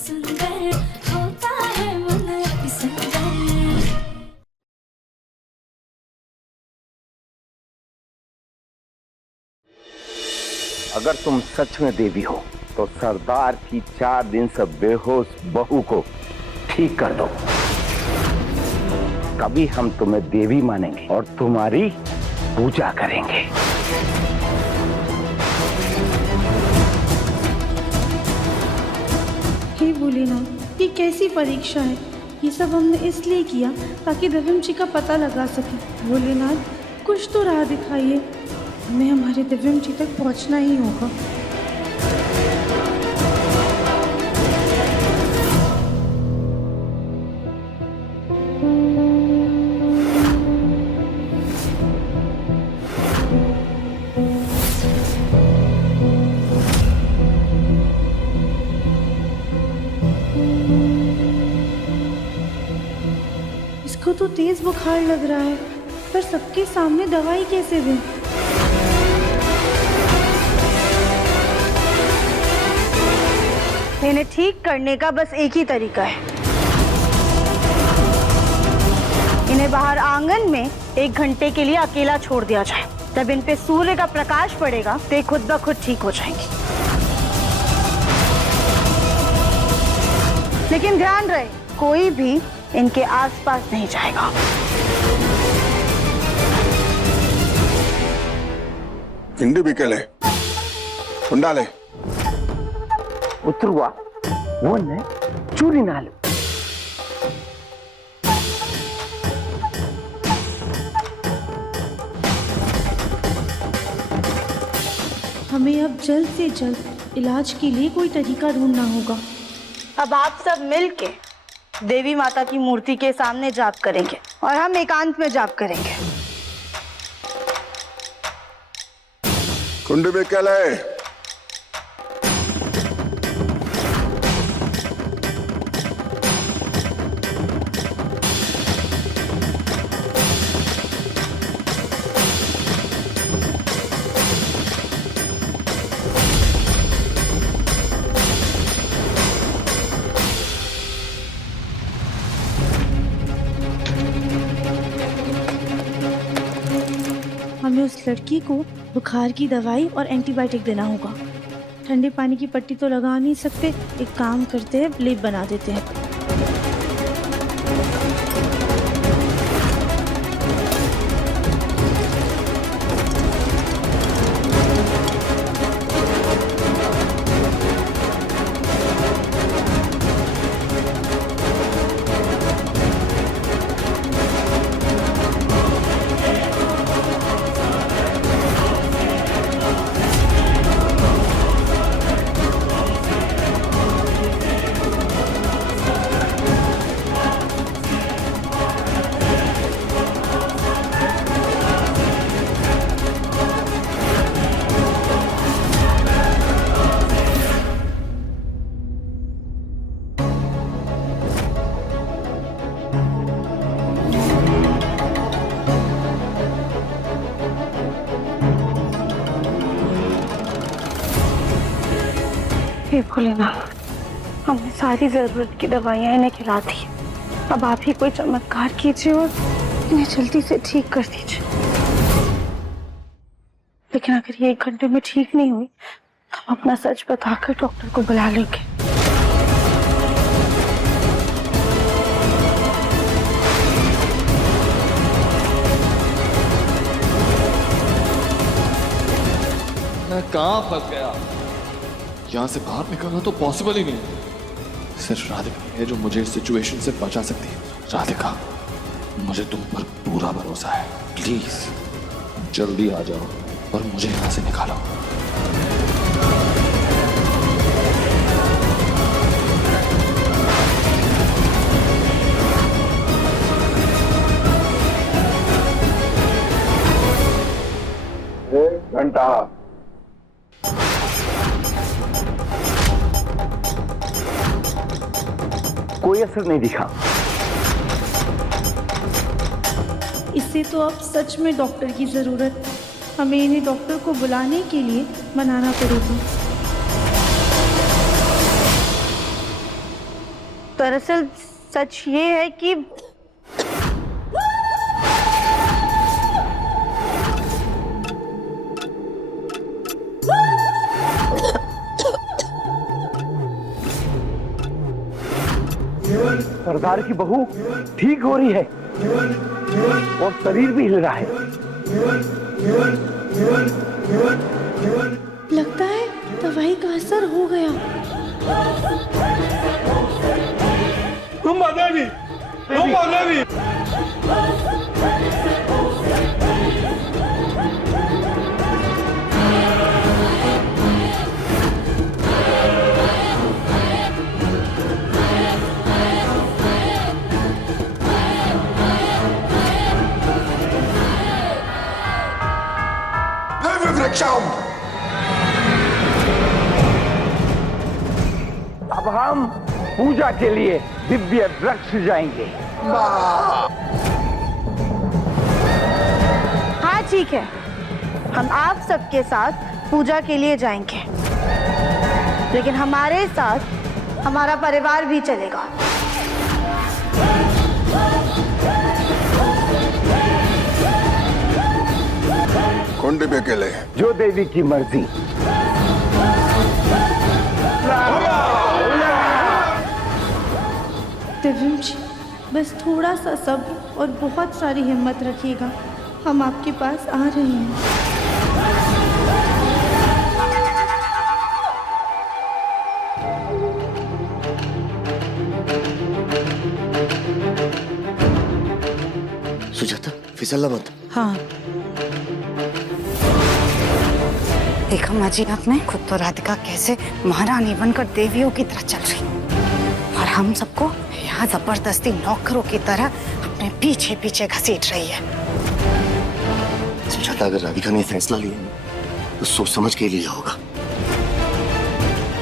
सुंदर होता है मन अति सुंदर। अगर तुम सच में देवी हो तो सरदार की 4 दिन से बेहोश बहू को ठीक कर दो, तभी हम तुम्हें देवी मानेंगे और तुम्हारी पूजा करेंगे। हे भोलेनाथ, ये कैसी परीक्षा है? ये सब हमने इसलिए किया ताकि दिव्यम जी का पता लगा सके। भोलेनाथ, कुछ तो राह दिखाइए, हमें हमारे दिव्यम जी तक पहुंचना ही होगा। इसको तो तेज बुखार लग रहा है, पर सबके सामने दवाई कैसे दें? इन्हें ठीक करने का बस एक ही तरीका है। इन्हें बाहर आंगन में 1 घंटे के लिए अकेला छोड़ दिया जाए। जब इन पे सूर्य का प्रकाश पड़ेगा तो ये खुद ब खुद ठीक हो जाएंगी। लेकिन ध्यान रहे, कोई भी इनके आसपास नहीं जाएगा। हिंदी बिकेले उंडाले उतरुआ वो न चूरी नालू। हमें अब जल्द से जल्द इलाज के लिए कोई तरीका ढूंढना होगा। अब आप सब मिलके देवी माता की मूर्ति के सामने जाप करेंगे और हम एकांत में जाप करेंगे। कुंडी बिकेले हमें उस लड़की को बुखार की दवाई और एंटीबायोटिक देना होगा। ठंडे पानी की पट्टी तो लगा नहीं सकते, एक काम करते हैं, लेप बना देते हैं। हे भोलेनाथ, हमने सारी जरूरत की दवाइयाँ इन्हें खिला दी। अब आप ही कोई चमत्कार कीजिए और इन्हें जल्दी से ठीक कर दीजिए। लेकिन अगर ये 1 घंटे में ठीक नहीं हुई तो हम अपना सच बताकर डॉक्टर को बुला लेंगे। मैं कहाँ फंस गया? यहाँ से बाहर निकलना तो पॉसिबल ही नहीं। सिर्फ राधिका है जो मुझे इस सिचुएशन से बचा सकती है। राधिका, मुझे तुम पर पूरा भरोसा है। प्लीज जल्दी आ जाओ और मुझे यहाँ से निकालो। घंटा कोई असर नहीं दिखा। इससे तो अब सच में डॉक्टर की जरूरत। हमें इन्हें डॉक्टर को बुलाने के लिए मनाना पड़ेगा। दरअसल सच ये है कि सरदार की बहू ठीक हो रही है और शरीर भी हिल रहा है। लगता है दवाई का असर हो गया। वृक्षम अब हम पूजा के लिए दिव्य वृक्ष जाएंगे। हाँ ठीक है, हम आप सबके साथ पूजा के लिए जाएंगे, लेकिन हमारे साथ हमारा परिवार भी चलेगा। कौन डिब्बे अकेले? जो देवी की मर्जी। दिव्यम जी, बस थोड़ा सा सब्र और बहुत सारी हिम्मत रखिएगा। हम आपके पास आ रहे हैं। सुजाता फिसलना मत। हाँ, देखा माँ जी आपने, खुद तो राधिका कैसे महारानी बनकर देवियों की तरह चल रही, और हम सबको यहाँ जबरदस्ती नौकरों की तरह अपने पीछे पीछे घसीट रही है। सुजाता, अगर राधिका ने फैसला लिया तो सोच समझ के लिया होगा।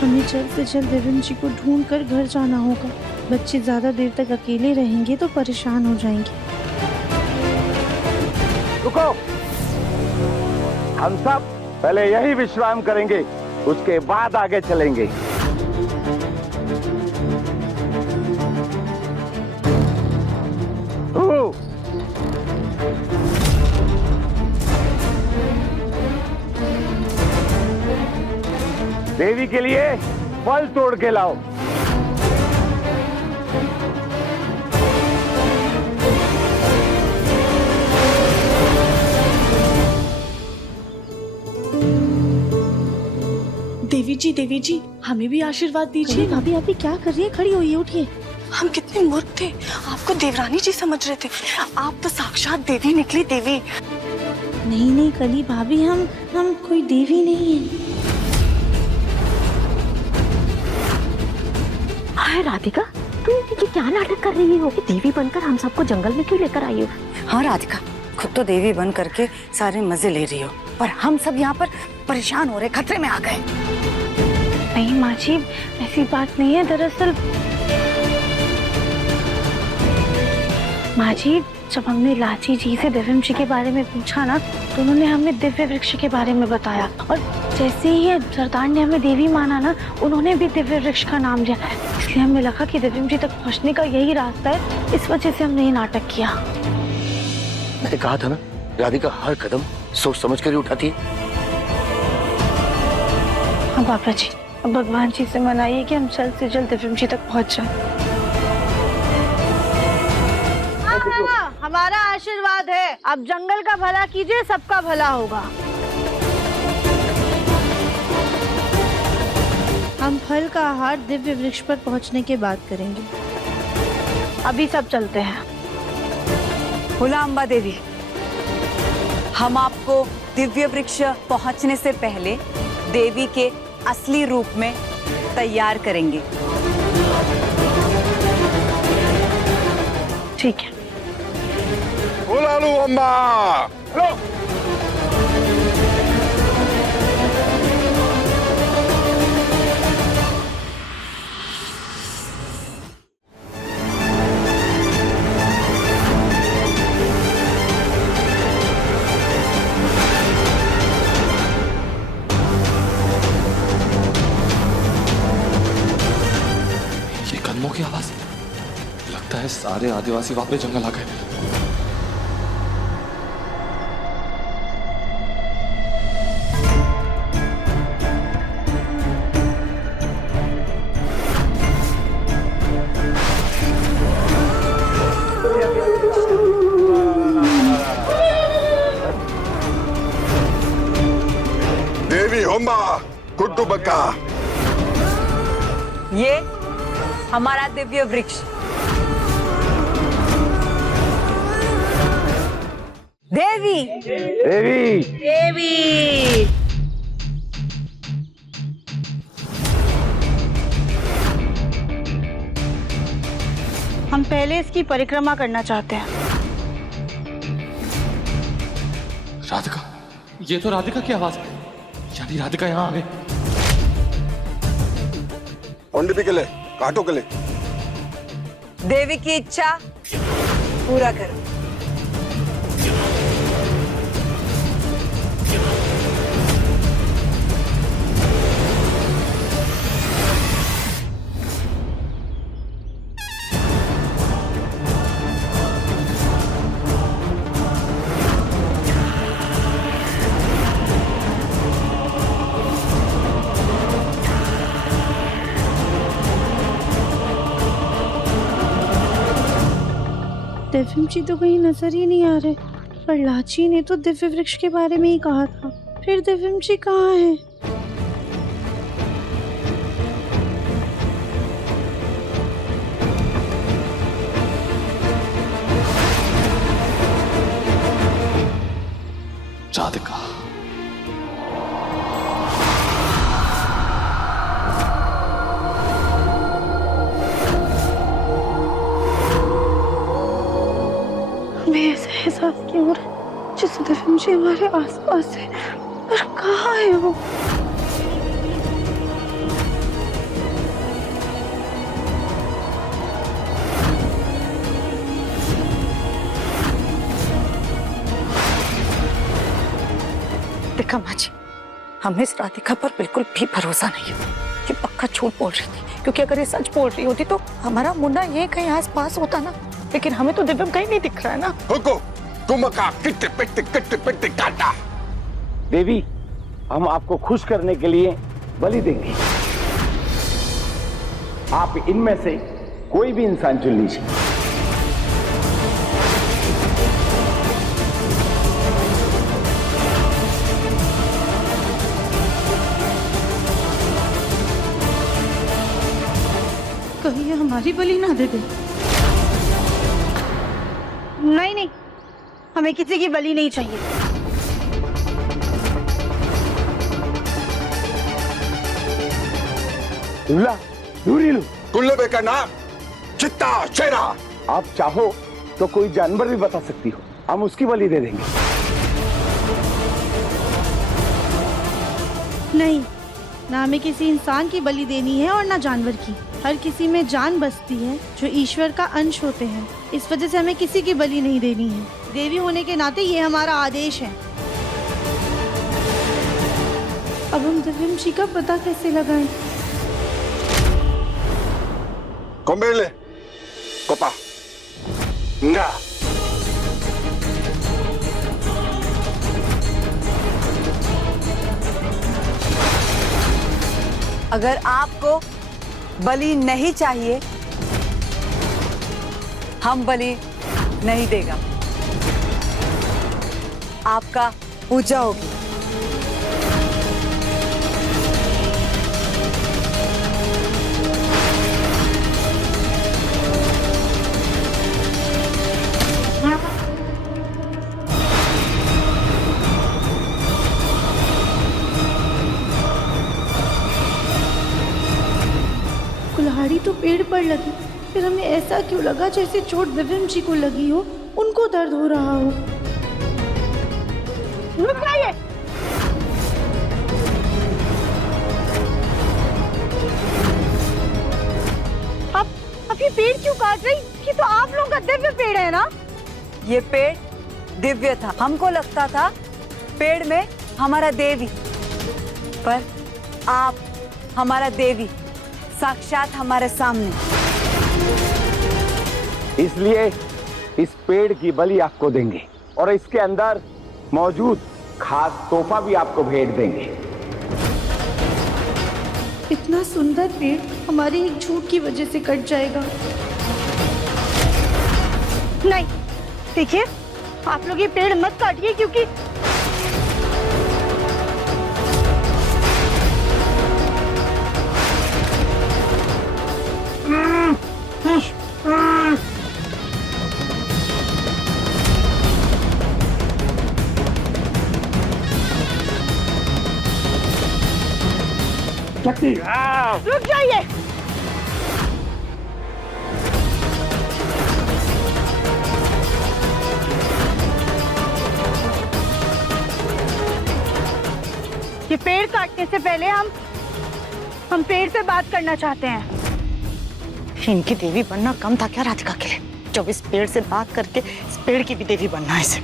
हमें जल्द से जल्द दिव्यम जी को ढूंढ कर घर जाना होगा। बच्चे ज्यादा देर तक अकेले रहेंगे तो परेशान हो जाएंगे। रुको, हम सब पहले यही विश्राम करेंगे, उसके बाद आगे चलेंगे। देवी के लिए फल तोड़ के लाओ। देवी जी हमें भी आशीर्वाद दीजिए। भाभी अभी क्या कर रही है? खड़ी हुई है, उठिए। हम कितने मूर्ख थे, आपको देवरानी जी समझ रहे थे, आप तो साक्षात देवी निकली। देवी नहीं नहीं कली भाभी, हम कोई देवी नहीं है। हाय राधिका, तुम ये क्या नाटक कर रही हो? देवी बनकर हम सबको जंगल में क्यों लेकर आई हो? हाँ राधिका, खुद तो देवी बन करके सारे मजे ले रही हो, पर हम सब यहाँ पर परेशान हो रहे, खतरे में आ गए। नहीं माँ जी, ऐसी बात नहीं है। दरअसल माँ जी, जब हमने लाची जी से दिव्यम जी के बारे में पूछा ना, तो उन्होंने हमें दिव्य वृक्ष के बारे में बताया, और जैसे ही सरदार ने हमें देवी माना ना, उन्होंने भी दिव्य वृक्ष का नाम लिया। इसलिए हमें लगा कि दिव्यम जी तक पहुँचने का यही रास्ता है, इस वजह से हमने ये नाटक किया। मैंने कहा था ना, राधिका हर कदम सोच समझ कर ही उठाती है। हाँ पापा जी, अब भगवान जी से मनाइए कि हम जल्द से जल्द दिव्यम जी तक पहुँच जाएं। हमारा आशीर्वाद है, अब जंगल का भला कीजिए, सबका भला होगा। हम फल का आहार दिव्य वृक्ष पर पहुंचने के बाद करेंगे। अभी सब चलते हैं। भोला अम्बा देवी, हम आपको दिव्य वृक्ष पहुंचने से पहले देवी के असली रूप में तैयार करेंगे। ठीक है। बोलालू अम्मा। ये कदमों की आवाज। लगता है सारे आदिवासी वापस जंगल आ गए। देवी होम्बा कुट्टुबक्का, ये हमारा दिव्य वृक्ष देवी देवी देवी। हम पहले इसकी परिक्रमा करना चाहते हैं। राधिका, ये तो राधिका की आवाज है, यानी राधिका यहाँ आ गई। कोंडिपी के ले, काटो के ले। देवी की इच्छा पूरा करो। दिव्यम जी तो कहीं नजर ही नहीं आ रहे, पर लाची ने तो दिव्य वृक्ष के बारे में ही कहा था। फिर दिव्यम जी कहाँ हैं? राधिका, हमें ऐसा एहसास क्यों हो रहा है जैसे दिव्यम जी हमारे आसपास है, पर कहाँ है वो? देखा माँ जी, हमें इस राधिका पर बिल्कुल भी भरोसा नहीं है। ये पक्का झूठ बोल रही थी, क्योंकि अगर ये सच बोल रही होती तो हमारा मुन्ना ये कहीं आस पास होता ना, लेकिन हमें तो दिव्यम कहीं नहीं दिख रहा है ना। हुको तुमका किट्टे पिट्टे काटा। देवी, हम आपको खुश करने के लिए बलि देंगे। आप इनमें से कोई भी इंसान चुन लीजिए। कहीं ये हमारी बलि ना दे दे। नहीं नहीं, हमें किसी की बलि नहीं चाहिए। लूरीलू, कुल्लबे का नाम चित्ता शेरा। आप चाहो तो कोई जानवर भी बता सकती हो, हम उसकी बलि दे देंगे। नहीं, ना हमें किसी इंसान की बलि देनी है और ना जानवर की। हर किसी में जान बसती है जो ईश्वर का अंश होते हैं। इस वजह से हमें किसी की बलि नहीं देनी है। देवी होने के नाते ये हमारा आदेश है। अब हम दिव्यम जी का पता कैसे लगाएं? कोम्बेले कोपा ना। अगर आपको बलि नहीं चाहिए, हम बलि नहीं देगा। आपका पूजा होगी। कुल्हाड़ी तो पेड़ पर लगी, फिर हमें ऐसा क्यों लगा जैसे चोट दिव्यम जी को लगी हो, उनको दर्द हो रहा हो। रुक जाइए। अब ये पेड़ क्यों काट रही? ये तो आप लोगों का दिव्य पेड़ है ना? ये पेड़ दिव्य था। हमको लगता था पेड़ में हमारा देवी, पर आप हमारा देवी साक्षात हमारे सामने। इसलिए इस पेड़ की बलि आपको देंगे और इसके अंदर मौजूद खास तोहफा भी आपको भेंट देंगे। इतना सुंदर पेड़ हमारे एक झूठ की वजह से कट जाएगा। नहीं, देखिए आप लोग ये पेड़ मत काटिए, क्योंकि रुक जाइए। ये पेड़ काटने से पहले हम पेड़ से बात करना चाहते हैं। इनकी देवी बनना कम था क्या राधिका के लिए? जब इस पेड़ से बात करके इस पेड़ की भी देवी बनना है इसे।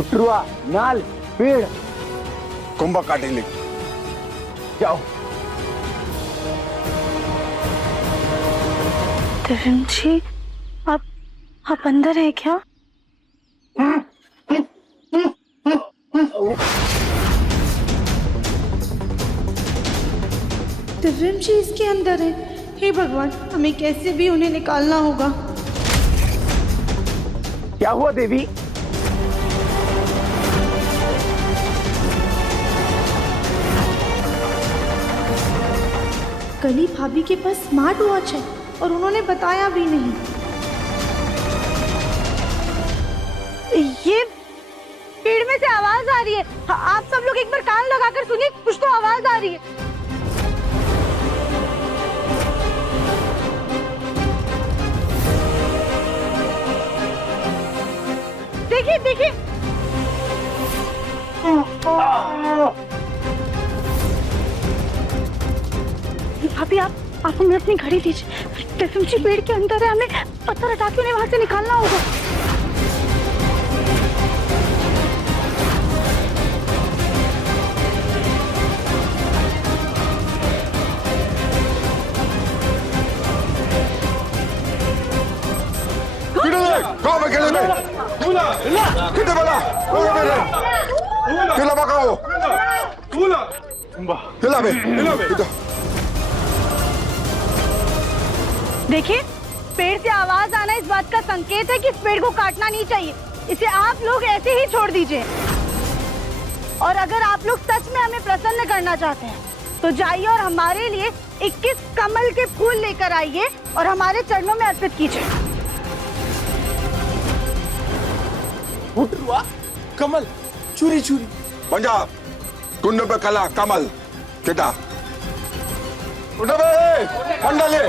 उतरुआ, नाल, पेड़, कुंभ काटेंगे। जाओ। दिव्यम जी, आप अंदर है क्या? दिव्यम जी इसके अंदर है। हे भगवान, हमें कैसे भी उन्हें निकालना होगा। क्या हुआ देवी? कली भाभी के पास स्मार्ट वॉच है और उन्होंने बताया भी नहीं। ये पेड़ में से आवाज आ रही है। आप सब लोग एक बार कान लगाकर सुनिए, कुछ तो आवाज आ रही है। देखिए देखिए, भाभी आप हमें अपनी घड़ी दीजिए। दिव्यम जी पेड़ के अंदर है, हमें पत्थर हटा के उन्हें वहां से निकालना होगा। Come che le Che te va là? Che la bacao? Che la be? देखिए, पेड़ से आवाज आना इस बात का संकेत है कि इस पेड़ को काटना नहीं चाहिए। इसे आप लोग ऐसे ही छोड़ दीजिए। और अगर आप लोग सच में हमें प्रसन्न करना चाहते हैं तो जाइए और हमारे लिए 21 कमल के फूल लेकर आइए और हमारे चरणों में अर्पित कीजिए। उतरुआ, कमल, चूरी चूरी। पंजाब, कुंड पे कला कमल, किटा। उठा बे, पंडाले।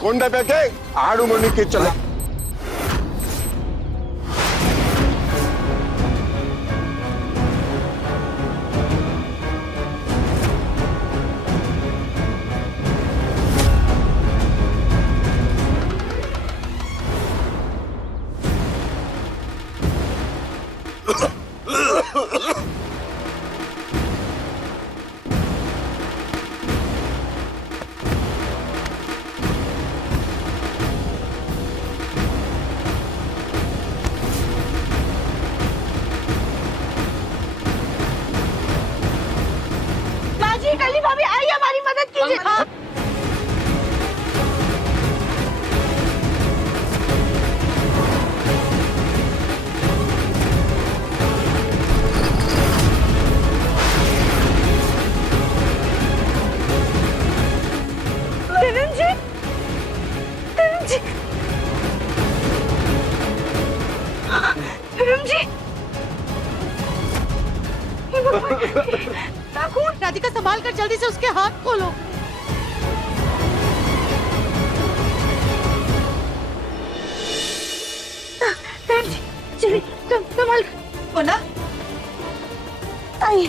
कुंड पे के आड़ू मुनि की चला। कली भाभी आइए, हमारी मदद कीजिए। दिव्यम जी, दिव्यम जी, दिव्यम जी, राधिका संभाल कर जल्दी से उसके हाथ खोलो। चलिए, संभाल बोला आइए।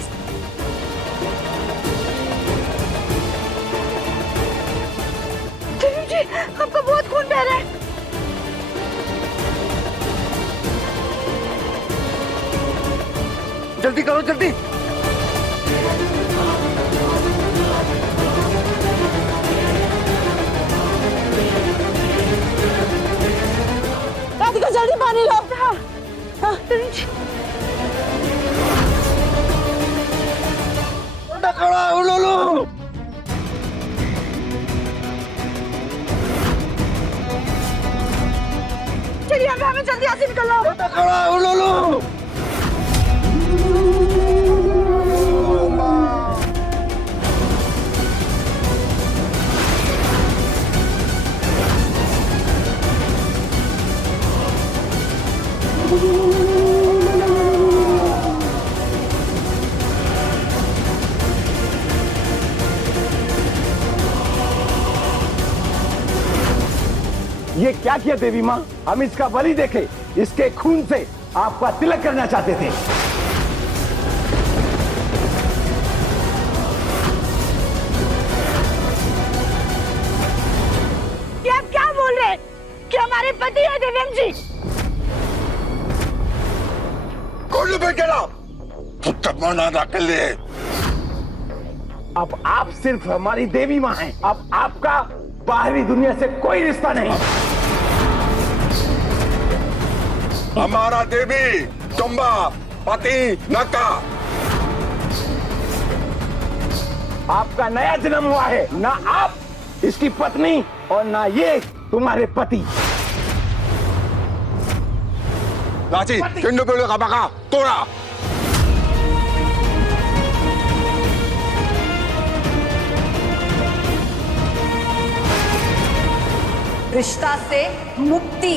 जी, आपका बहुत खून बह रहा है। जल्दी करो, जल्दी। खड़ा उलूलू। चलिए हमें जल्दी यहाँ से निकलना होगा। खड़ा उलूलू। ये क्या किया देवी माँ? हम इसका बलि देखे, इसके खून से आपका तिलक करना चाहते थे। ये आप क्या बोल रहे हैं कि हमारे पति है दिव्यम जी? कौन बेटा तब तक मना ना कर ले। अब आप सिर्फ हमारी देवी माँ हैं। अब आपका बाहरी दुनिया से कोई रिश्ता नहीं। हमारा देवी तुम्बा पति नका। आपका नया जन्म हुआ है, ना आप इसकी पत्नी और ना ये तुम्हारे पति। लाची किंडो पेड़ों का बका तोड़ा। रिश्ता से मुक्ति।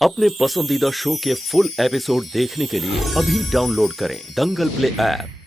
अपने पसंदीदा शो के फुल एपिसोड देखने के लिए अभी डाउनलोड करें दंगल प्ले ऐप।